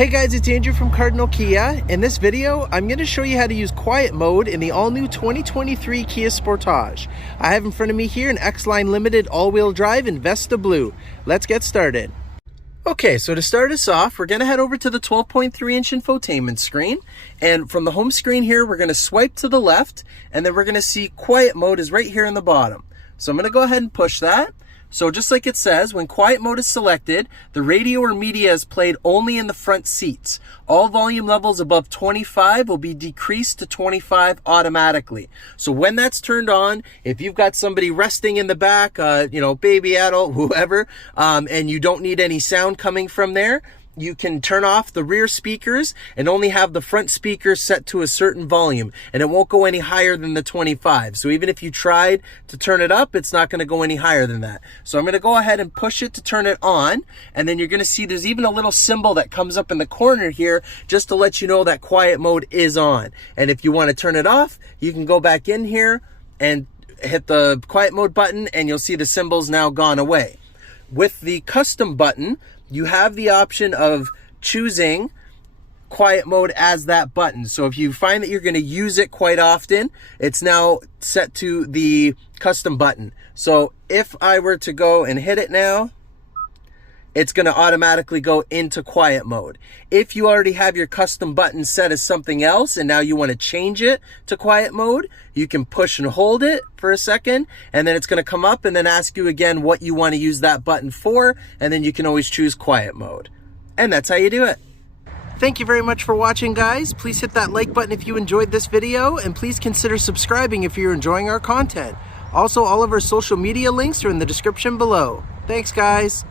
Hey guys, it's Andrew from Cardinal Kia. In this video, I'm going to show you how to use quiet mode in the all-new 2023 Kia Sportage. I have in front of me here an X-Line Limited all-wheel drive in Vesta Blue. Let's get started. Okay, so to start us off, we're going to head over to the 12.3-inch infotainment screen. And from the home screen here, we're going to swipe to the left, and then we're going to see quiet mode is right here in the bottom. So I'm going to go ahead and push that. So just like it says, when quiet mode is selected, the radio or media is played only in the front seats. All volume levels above 25 will be decreased to 25 automatically. So when that's turned on, if you've got somebody resting in the back, baby, adult, whoever, and you don't need any sound coming from there, you can turn off the rear speakers and only have the front speakers set to a certain volume, and it won't go any higher than the 25. So even if you tried to turn it up, it's not going to go any higher than that. So I'm going to go ahead and push it to turn it on, and then you're going to see there's even a little symbol that comes up in the corner here just to let you know that quiet mode is on. And if you want to turn it off, you can go back in here and hit the quiet mode button, and you'll see the symbol's now gone away. With the custom button, you have the option of choosing quiet mode as that button. So if you find that you're going to use it quite often, it's now set to the custom button. So if I were to go and hit it now, it's going to automatically go into quiet mode. If you already have your custom button set as something else and now you want to change it to quiet mode, you can push and hold it for a second, and then it's going to come up and then ask you again what you want to use that button for, and then you can always choose quiet mode. And that's how you do it. Thank you very much for watching, guys. Please hit that like button if you enjoyed this video, and please consider subscribing if you're enjoying our content. Also, all of our social media links are in the description below. Thanks, guys.